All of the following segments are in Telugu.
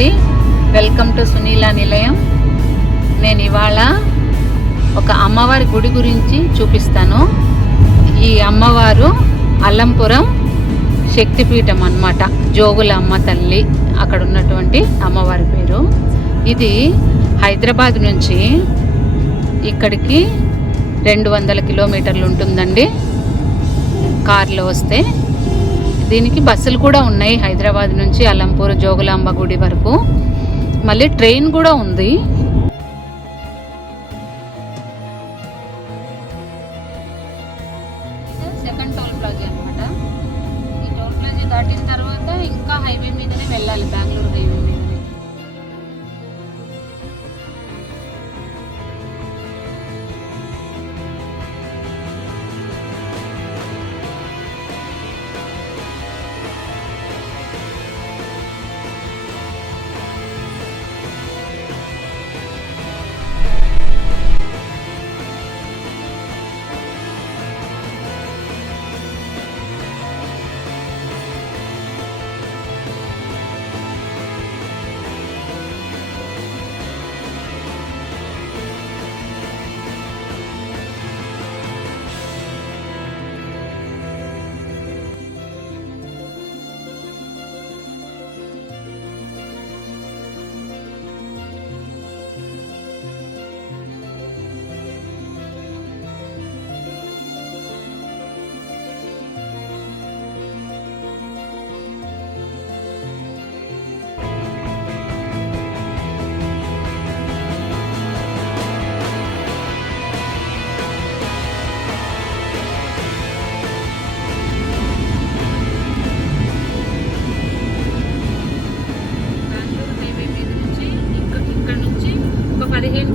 అండి, వెల్కమ్ టు సునీల నిలయం. నేను ఇవాళ ఒక అమ్మవారి గుడి గురించి చూపిస్తాను. ఈ అమ్మవారు అల్లంపురం శక్తిపీఠం అన్నమాట. జోగుల అమ్మ తల్లి అక్కడ ఉన్నటువంటి అమ్మవారి పేరు. ఇది హైదరాబాద్ నుంచి ఇక్కడికి 200 కిలోమీటర్లు ఉంటుందండి కార్లో వస్తే. దీనికి బస్సులు కూడా ఉన్నాయి హైదరాబాద్ నుంచి అల్లంపూర్ జోగులాంబ గుడి వరకు. మళ్ళీ ట్రైన్ కూడా ఉంది. సెకండ్ టోల్ ప్లాజా అనమాట. ఈ టోల్ ప్లాజా దాటిన తర్వాత ఇంకా హైవే మీదనే వెళ్ళాలి, బెంగళూరు హైవే మీదనే.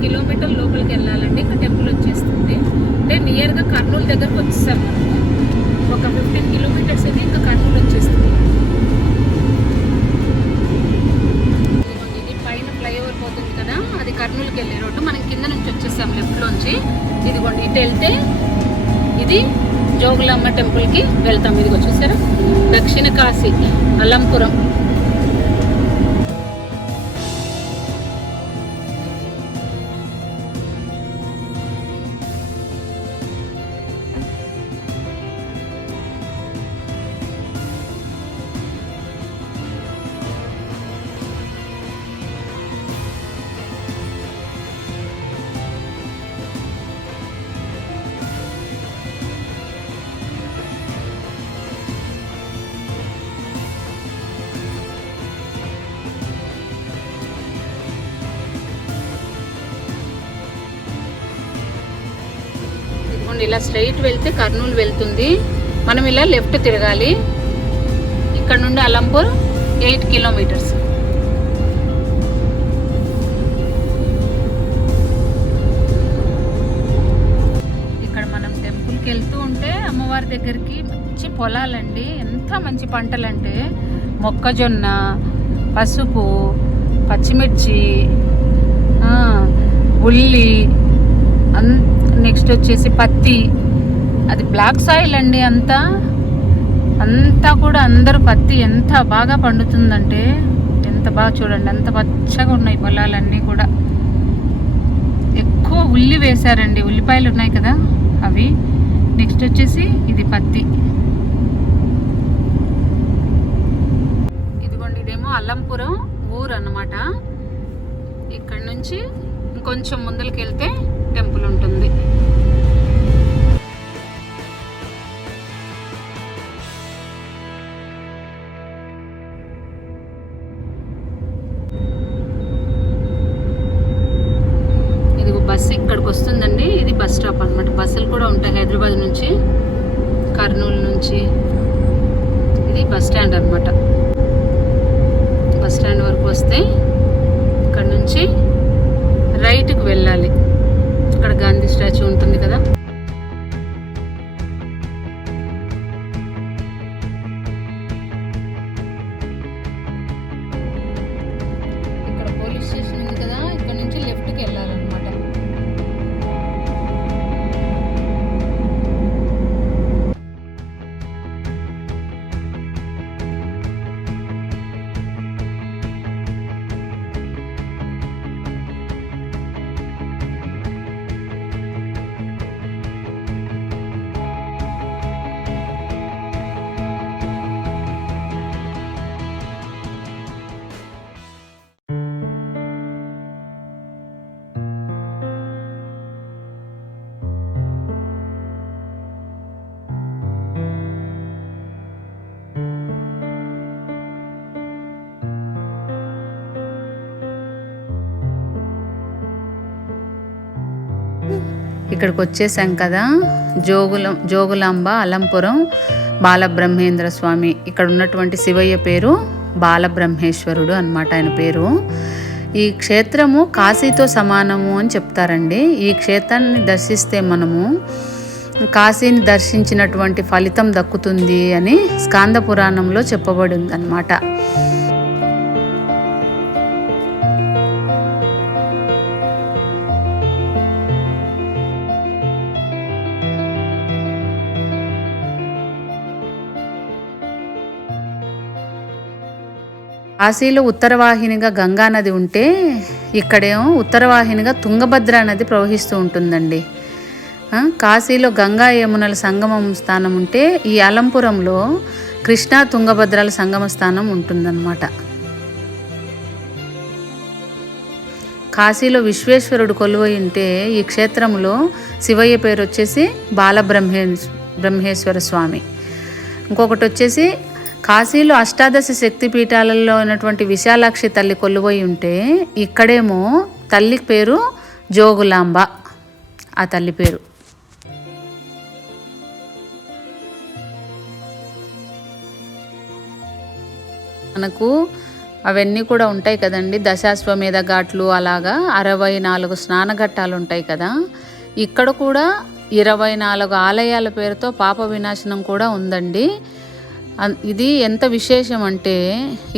కిలోమీటర్ల లోపలికి వెళ్ళాలండి. ఇంకా టెంపుల్ వచ్చేస్తుంది. అంటే నియర్గా కర్నూలు దగ్గరకు వచ్చేసాం. ఒక 15 కిలోమీటర్స్ అయితే ఇంకా కర్నూలు వచ్చేస్తుంది. ఇది పైన ఫ్లైఓవర్ పోతుంది కదా, అది కర్నూలుకి వెళ్ళే రోడ్డు. మనం కింద నుంచి వచ్చేసాం లెఫ్ట్లోంచి. ఇదిగోండి, ఇటు వెళ్తే ఇది జోగులాంబ టెంపుల్కి వెళ్తాం. ఇదిగో చూసారా, దక్షిణ కాశీ అల్లంపురం. ఇలా స్ట్రైట్ వెళ్తే కర్నూలు వెళ్తుంది. మనం ఇలా లెఫ్ట్ తిరగాలి. ఇక్కడ నుండి అల్లంపూర్ 8 కిలోమీటర్స్. ఇక్కడ మనం టెంపుల్కి వెళ్తూ ఉంటే అమ్మవారి దగ్గరికి మంచి పొలాలండి. ఎంత మంచి పంటలు అంటే మొక్కజొన్న, పసుపు, పచ్చిమిర్చి, ఉల్లి, నెక్స్ట్ వచ్చేసి పత్తి. అది బ్లాక్ సాయిల్ అండి. అంతా కూడా అందరూ పత్తి ఎంత బాగా పండుతుందంటే, ఎంత బాగా చూడండి, అంత పచ్చగా ఉన్నాయి పొలాలన్నీ కూడా. ఎక్కువ ఉల్లి వేశారండి, ఉల్లిపాయలు ఉన్నాయి కదా అవి. నెక్స్ట్ వచ్చేసి ఇది పత్తి. ఇదిగోండి, ఇదేమో అల్లంపురం ఊరు అన్నమాట. ఇక్కడ నుంచి ఇంకొంచెం ముందరికి వెళ్తే టెంపుల్ ఉంటుంది. ఇది బస్సు ఇక్కడికి వస్తుందండి. ఇది బస్ స్టాప్ అన్నమాట. బస్సులు కూడా ఉంటాయి హైదరాబాద్ నుంచి, కర్నూలు నుంచి. ఇది బస్ స్టాండ్ అన్నమాట. బస్ స్టాండ్ వరకు వస్తే ఇక్కడ నుంచి రైట్కి వెళ్ళాలి. ఇక్కడ గాంధీ స్టాచ్యూ ఉంటుంది కదా. ఇక్కడ పోలీస్ స్టేషన్ ఉంది కదా, ఇక్కడ నుంచి లెఫ్ట్కి వెళ్ళాలన్నమాట. ఇక్కడికి వచ్చేసాం కదా. జోగులాంబ అలంపురం బాలబ్రహ్మేంద్ర స్వామి. ఇక్కడ ఉన్నటువంటి శివయ్య పేరు బాలబ్రహ్మేశ్వరుడు అన్నమాట ఆయన పేరు. ఈ క్షేత్రము కాశీతో సమానము అని చెప్తారండి. ఈ క్షేత్రాన్ని దర్శిస్తే మనము కాశీని దర్శించినటువంటి ఫలితం దక్కుతుంది అని స్కాంద పురాణంలో చెప్పబడి ఉందన్నమాట. కాశీలో ఉత్తరవాహినిగా గంగా నది ఉంటే ఇక్కడేమో ఉత్తరవాహినిగా తుంగభద్ర నది ప్రవహిస్తూ ఉంటుందండి. కాశీలో గంగా యమునల సంగమం స్థానం ఉంటే ఈ అలంపురంలో కృష్ణా తుంగభద్రల సంగమ స్థానం ఉంటుందన్నమాట. కాశీలో విశ్వేశ్వరుడు కొలువై ఉంటే ఈ క్షేత్రంలో శివయ్య పేరు వచ్చేసి బ్రహ్మేశ్వర స్వామి. ఇంకొకటి వచ్చేసి కాశీలో అష్టాదశ శక్తిపీఠాలలో ఉన్నటువంటి విశాలాక్షి తల్లి కొలువై ఉంటే ఇక్కడేమో తల్లి పేరు జోగులాంబ, ఆ తల్లి పేరు. మనకు అవన్నీ కూడా ఉంటాయి కదండి, దశాశ్వమేధ ఘాట్లు, అలాగా 64 స్నానఘట్టాలు ఉంటాయి కదా. ఇక్కడ కూడా 24 ఆలయాల పేరుతో పాప వినాశనం కూడా ఉందండి. ఇది ఎంత విశేషం అంటే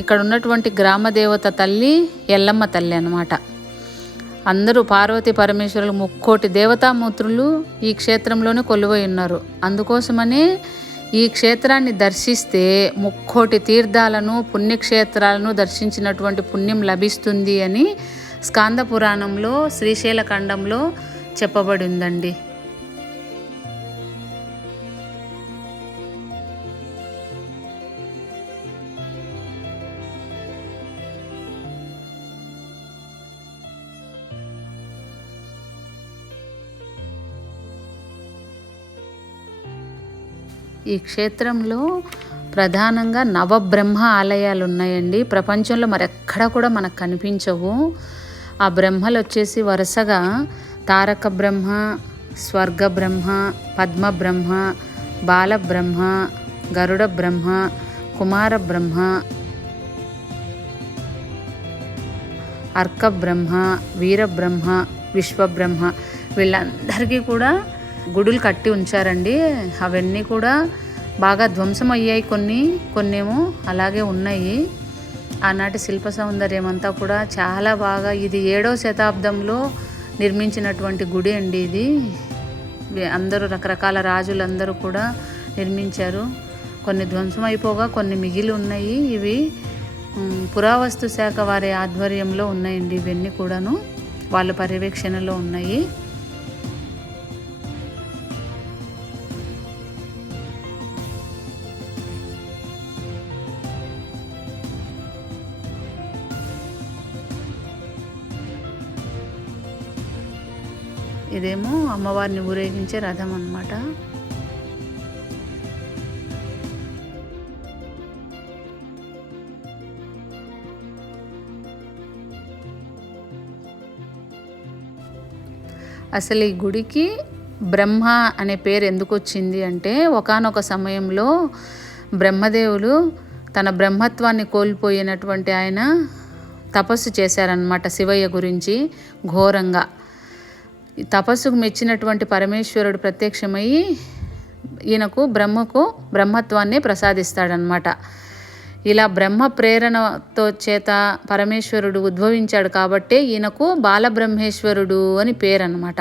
ఇక్కడ ఉన్నటువంటి గ్రామదేవత తల్లి ఎల్లమ్మ తల్లి అన్నమాట. అందరూ పార్వతీ పరమేశ్వరులు 30 దేవతామూర్తులు ఈ క్షేత్రంలోనే కొలువై ఉన్నారు. అందుకోసమనే ఈ క్షేత్రాన్ని దర్శిస్తే 30 తీర్థాలను పుణ్యక్షేత్రాలను దర్శించినటువంటి పుణ్యం లభిస్తుంది అని స్కాంద పురాణంలో శ్రీశైల ఖండంలో చెప్పబడి ఉందండి. ఈ క్షేత్రంలో ప్రధానంగా నవబ్రహ్మ ఆలయాలు ఉన్నాయండి. ప్రపంచంలో మరెక్కడ కూడా మనకు కనిపించవు. ఆ బ్రహ్మలు వచ్చేసి వరుసగా తారక బ్రహ్మ, స్వర్గ బ్రహ్మ, పద్మ బ్రహ్మ, బాల బ్రహ్మ, గరుడ బ్రహ్మ, కుమార బ్రహ్మ, అర్క బ్రహ్మ, వీరబ్రహ్మ, విశ్వబ్రహ్మ, వీళ్ళందరికీ కూడా గుడులు కట్టి ఉంచారండి. అవన్నీ కూడా బాగా ధ్వంసం అయ్యాయి, కొన్నేమో అలాగే ఉన్నాయి. ఆనాటి శిల్ప సౌందర్యం అంతా కూడా చాలా బాగా, ఇది 7వ శతాబ్దంలో నిర్మించినటువంటి గుడి అండి. ఇది అందరూ రకరకాల రాజులందరూ కూడా నిర్మించారు. కొన్ని ధ్వంసం అయిపోగా కొన్ని మిగిలి ఉన్నాయి. ఇవి పురావస్తు శాఖ వారి ఆధ్వర్యంలో ఉన్నాయండి. ఇవన్నీ కూడాను వాళ్ళ పర్యవేక్షణలో ఉన్నాయి. ఇదేమో అమ్మవారిని ఊరేగించే రథం అన్నమాట. అసలు ఈ గుడికి బ్రహ్మ అనే పేరు ఎందుకు వచ్చింది అంటే, ఒకానొక సమయంలో బ్రహ్మదేవులు తన బ్రహ్మత్వాన్ని కోల్పోయినటువంటి ఆయన తపస్సు చేశారనమాట శివయ్య గురించి ఘోరంగా. తపస్సుకు మెచ్చినటువంటి పరమేశ్వరుడు ప్రత్యక్షమయ్యి ఈయనకు బ్రహ్మత్వాన్ని ప్రసాదిస్తాడనమాట. ఇలా బ్రహ్మ ప్రేరణతో చేత పరమేశ్వరుడు ఉద్భవించాడు కాబట్టే ఈయనకు బాలబ్రహ్మేశ్వరుడు అని పేరు అన్నమాట.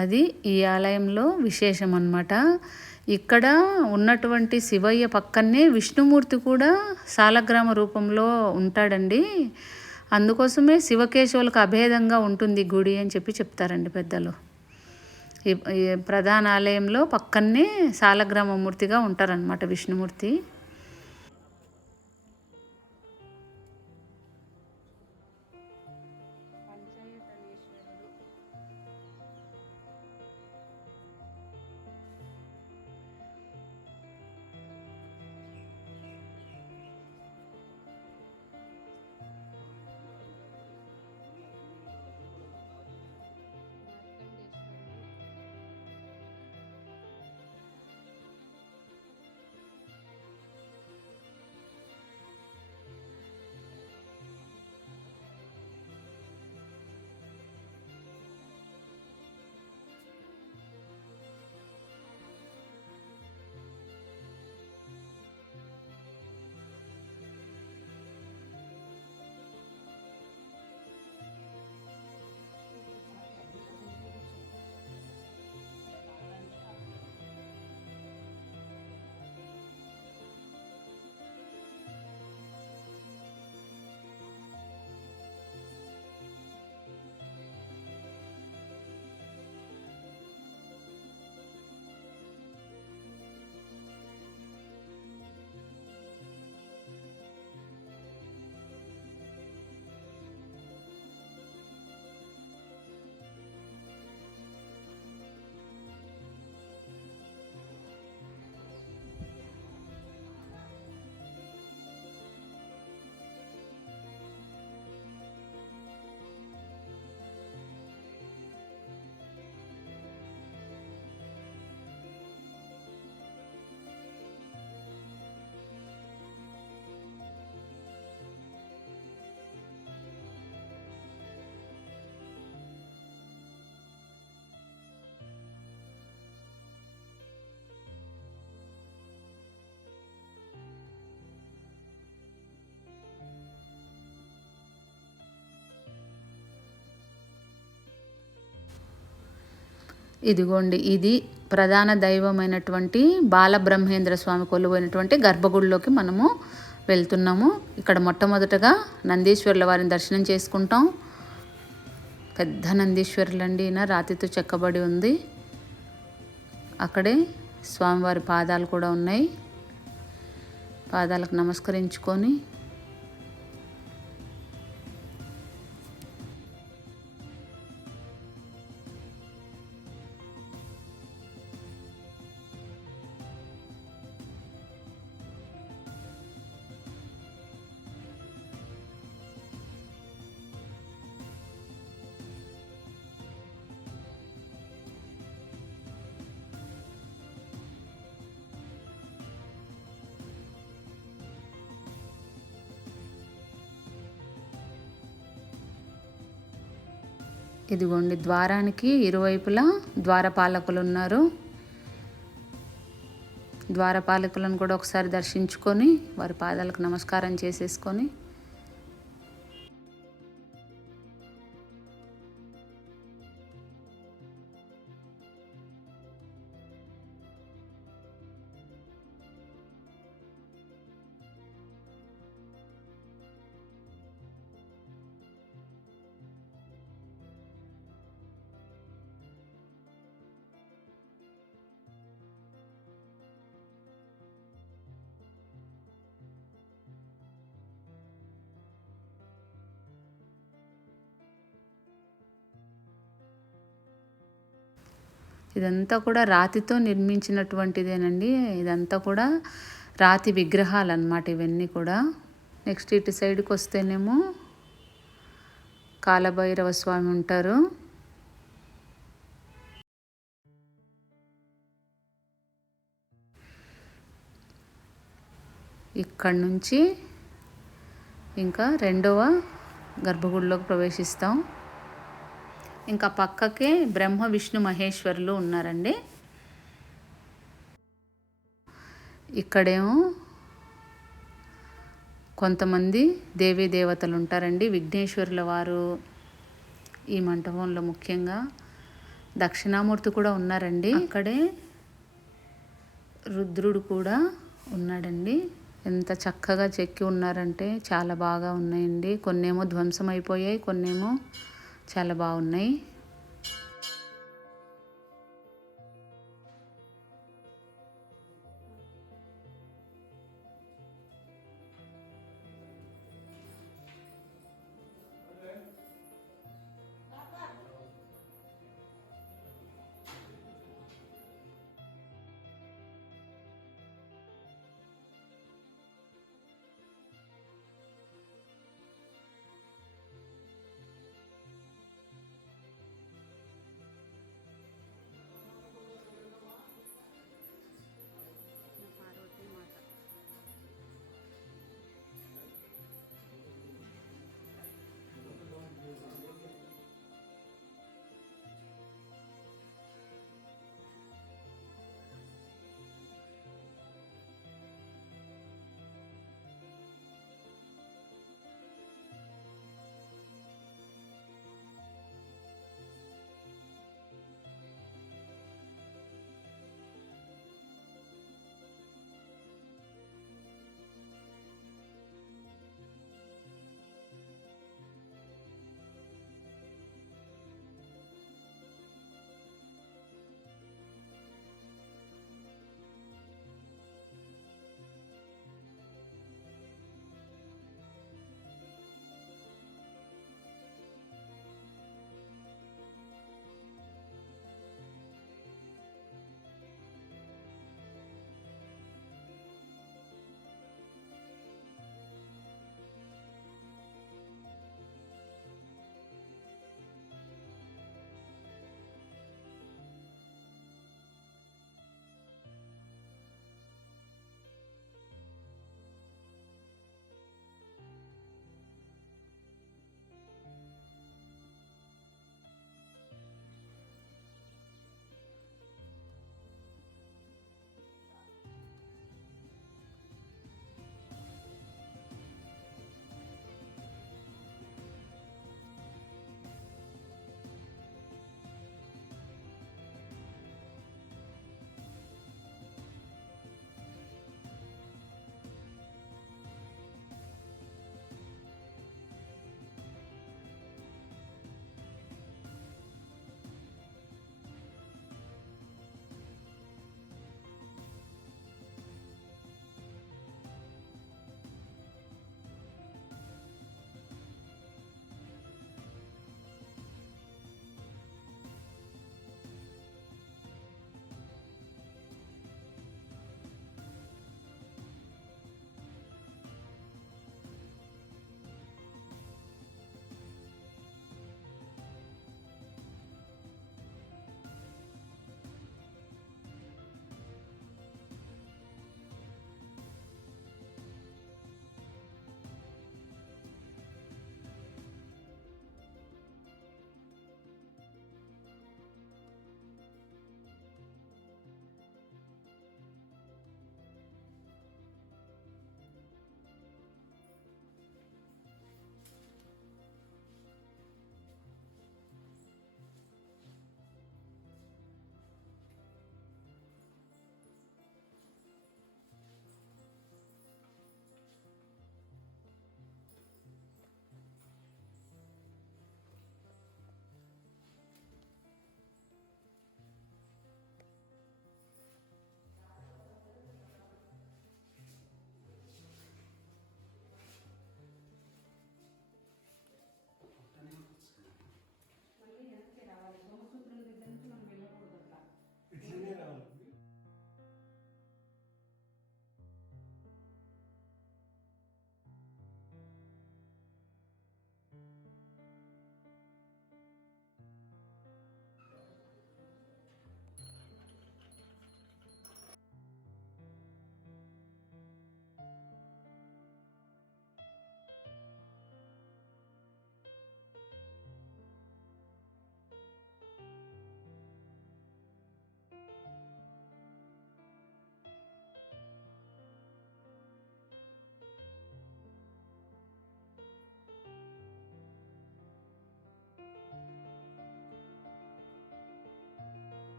అది ఈ ఆలయంలో విశేషం అన్నమాట. ఇక్కడ ఉన్నటువంటి శివయ్య పక్కనే విష్ణుమూర్తి కూడా సాలగ్రామ రూపంలో ఉంటాడండి. అందుకోసమే శివకేశవులకు అభేదంగా ఉంటుంది గుడి అని చెప్తారండి పెద్దలు. ఈ ప్రధాన ఆలయంలో పక్కనే సాలగ్రామమూర్తిగా ఉంటారనమాట విష్ణుమూర్తి. ఇదిగోండి, ఇది ప్రధాన దైవమైనటువంటి బాలబ్రహ్మేంద్ర స్వామి కొలువైనటువంటి గర్భగుడిలోకి మనము వెళ్తున్నాము. ఇక్కడ మొట్టమొదటగా నందీశ్వరుల వారిని దర్శనం చేసుకుంటాం. పెద్ద నందీశ్వరులండి, ఈయన రాతితో చెక్కబడి ఉంది. అక్కడే స్వామివారి పాదాలు కూడా ఉన్నాయి. పాదాలకు నమస్కరించుకొని ఇదిగోండి, ద్వారానికి ఇరువైపులా ద్వారపాలకులు ఉన్నారు. ద్వారపాలకులను కూడా ఒకసారి దర్శించుకొని వారి పాదాలకు నమస్కారం చేసేసుకొని ఇదంతా కూడా రాతితో నిర్మించినటువంటిదేనండి. ఇదంతా కూడా రాతి విగ్రహాలు అన్నమాట ఇవన్నీ కూడా. నెక్స్ట్ ఇటు సైడ్కి వస్తేనేమో కాలభైరవ స్వామి ఉంటారు. ఇక్కడ నుంచి ఇంకా రెండవ గర్భగుడిలోకి ప్రవేశిస్తాం. ఇంకా పక్కకే బ్రహ్మ విష్ణు మహేశ్వరులు ఉన్నారండి. ఇక్కడేమో కొంతమంది దేవీ దేవతలు ఉంటారండి. విఘ్నేశ్వరుల వారు ఈ మంటపంలో ముఖ్యంగా, దక్షిణామూర్తి కూడా ఉన్నారండి. అక్కడే రుద్రుడు కూడా ఉన్నాడండి. ఎంత చక్కగా చెక్కి ఉన్నారంటే చాలా బాగా ఉన్నాయండి. కొన్నేమో ధ్వంసం అయిపోయాయి, కొన్నేమో చాలా బాగున్నాయి.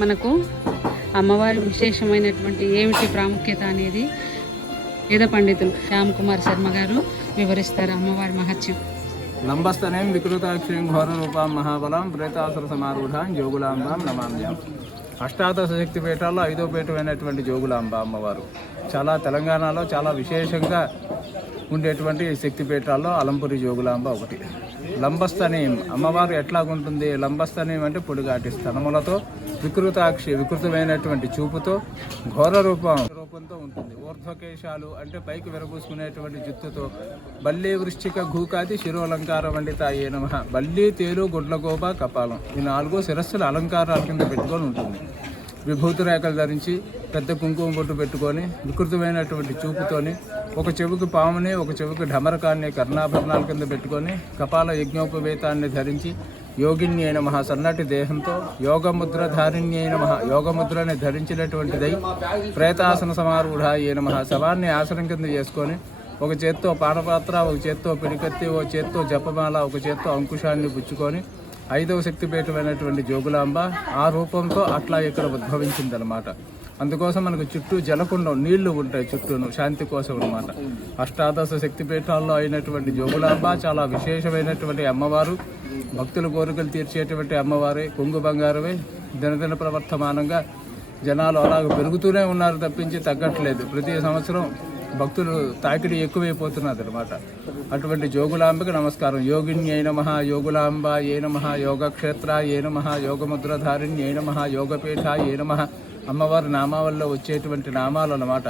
మనకు అమ్మవారి విశేషమైనటువంటి ఏమిటి ప్రాముఖ్యత అనేది వేద పండితులు శ్యామ్ కుమార్ శర్మ గారు వివరిస్తారు అమ్మవారి మహత్యం. లంబస్తనేం వికృతాక్షిం ఘోర రూపాం మహాబలం ప్రేతాసుర సమారూఢాం జోగులాంబాం నమామ్యాం. అష్టాదశ శక్తి పీఠాల్లో 5వ పీఠమైనటువంటి జోగులాంబ అమ్మవారు చాలా తెలంగాణలో చాలా విశేషంగా ఉండేటువంటి శక్తిపీఠాల్లో అలంపురి జోగులాంబ ఒకటి. లంబస్తనీయం అమ్మవారు ఎట్లాగుంటుంది? లంబస్తనీయం అంటే పొడిగాటి స్తనములతో వికృతమైనటువంటి చూపుతో ఘోర రూపంతో ఉంటుంది. ఊర్ధ్వకేశాలు అంటే పైకి విరబూసుకునేటువంటి జుత్తుతో బల్లి వృశ్చిక ఘూకాది శిరోలంకార వండితాయే నమః. బల్లి తేలు గుడ్లగోబ కపాలం ఈ 4 శిరస్సుల అలంకారాల కింద పెట్టుకొని ఉంటుంది. విభూతి రేఖలు ధరించి పెద్ద కుంకుమ బొట్టు పెట్టుకొని వికృతమైనటువంటి చూపుతోని ఒక చెవుకి పాముని ఒక చెవుకి ఢమరకాన్ని కర్ణాభరణాల కింద పెట్టుకొని కపాల యజ్ఞోపవేతాన్ని ధరించి యోగిని అయిన మహా సన్నటి దేహంతో యోగముద్రధారిణి అయిన మహా యోగముద్రని ధరించినటువంటిదై ప్రేతాసన సమారూఢ అయిన మహా శవాన్ని ఆసనం కింద చేసుకొని ఒక చేత్తో పానపాత్ర ఒక చేత్తో పిడికత్తి ఒక చేత్తో జపమాల ఒక చేత్తో అంకుశాన్ని పుచ్చుకొని 5వ శక్తిపీఠమైనటువంటి జోగులాంబ ఆ రూపంతో అట్లా ఇక్కడ ఉద్భవించిందనమాట. అందుకోసం మనకు చుట్టూ జలకుండం నీళ్లు ఉంటాయి చుట్టూను శాంతి కోసం అనమాట. అష్టాదశ శక్తిపీఠాల్లో అయినటువంటి జోగులాంబ చాలా విశేషమైనటువంటి అమ్మవారు. భక్తుల కోరికలు తీర్చేటువంటి అమ్మవారే, కొంగు బంగారమే. దినదిన ప్రవర్తమానంగా జనాలు అలాగ పెరుగుతూనే ఉన్నారు తప్పించి తగ్గట్లేదు. ప్రతి సంవత్సరం భక్తులు తాకిడి ఎక్కువైపోతున్నది అనమాట. అటువంటి జోగులాంబకి నమస్కారం. యోగిని అయిన మహా యోగులాంబ ఏ నమః. యోగక్షేత్ర ఏ నమః. యోగముద్రధారిణి ఏ నమః. యోగపీఠ ఏ నమః. అమ్మవారి నామావల్లో వచ్చేటువంటి నామాలు అన్నమాట.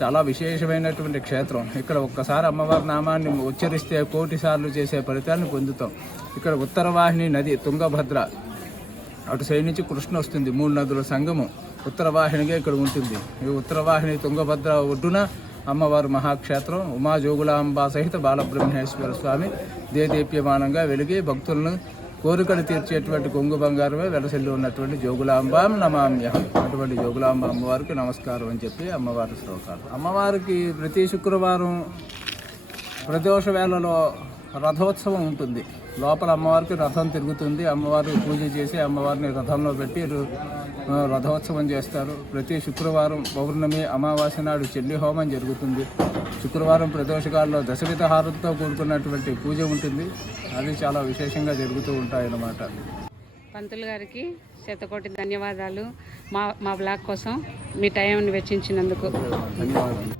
చాలా విశేషమైనటువంటి క్షేత్రం. ఇక్కడ ఒక్కసారి అమ్మవారి నామాన్ని ఉచ్చరిస్తే 1,000,000 సార్లు చేసే ఫలితాన్ని పొందుతాం. ఇక్కడ ఉత్తరవాహిని నది తుంగభద్ర, అటు సైడ్ నుంచి కృష్ణ వస్తుంది. 3 నదుల సంగమం ఉత్తరవాహినిగా ఇక్కడ ఉంటుంది. ఈ ఉత్తరవాహిని తుంగభద్ర ఒడ్డున అమ్మవారి మహాక్షేత్రం ఉమా జోగులాంబ సహిత బాలబ్రహ్మేశ్వర స్వామి దేదీప్యమానంగా వెలిగి భక్తులను కోరికలు తీర్చేటువంటి కొంగు బంగారమే వెలసిల్లి ఉన్నటువంటి జోగులాంబాం నమామ్యహం. అటువంటి జోగులాంబ అమ్మవారికి నమస్కారం అని చెప్పి అమ్మవారి శ్లోకాలు. అమ్మవారికి ప్రతి శుక్రవారం ప్రదోష వేళలో రథోత్సవం ఉంటుంది. లోపల అమ్మవారికి రథం తిరుగుతుంది. అమ్మవారికి పూజ చేసి అమ్మవారిని రథంలో పెట్టి రథోత్సవం చేస్తారు. ప్రతి శుక్రవారం పౌర్ణమి అమావాస్య నాడు చండీ హోమం జరుగుతుంది. శుక్రవారం ప్రదోషకాల్లో దశవిధహారంతో కూడుకున్నటువంటి పూజ ఉంటుంది. అది చాలా విశేషంగా జరుగుతూ ఉంటాయన్నమాట. పంతులు గారికి శతకోటి ధన్యవాదాలు. మా బ్లాగ్ కోసం మీ టైంని వెచ్చించినందుకు ధన్యవాదాలు.